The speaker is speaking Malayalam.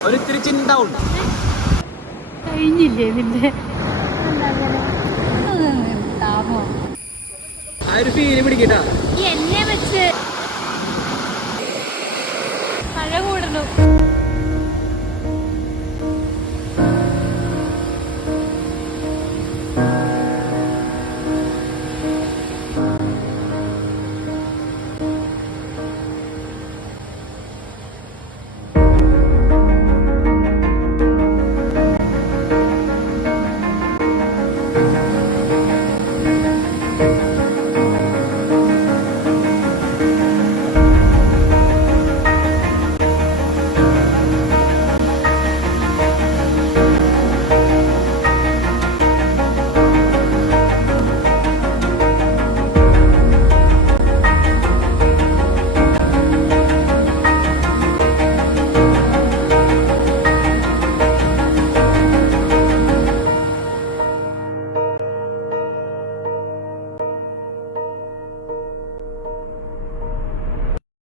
ഒരിത്തിരി ചിന്ത ഉണ്ട്. കഴിഞ്ഞില്ലേ ഇതിന്റെ ആ ഒരു ഫീല് പിടിക്കട്ടാ. എന്നെ വെച്ച് മഴ കൂടണം.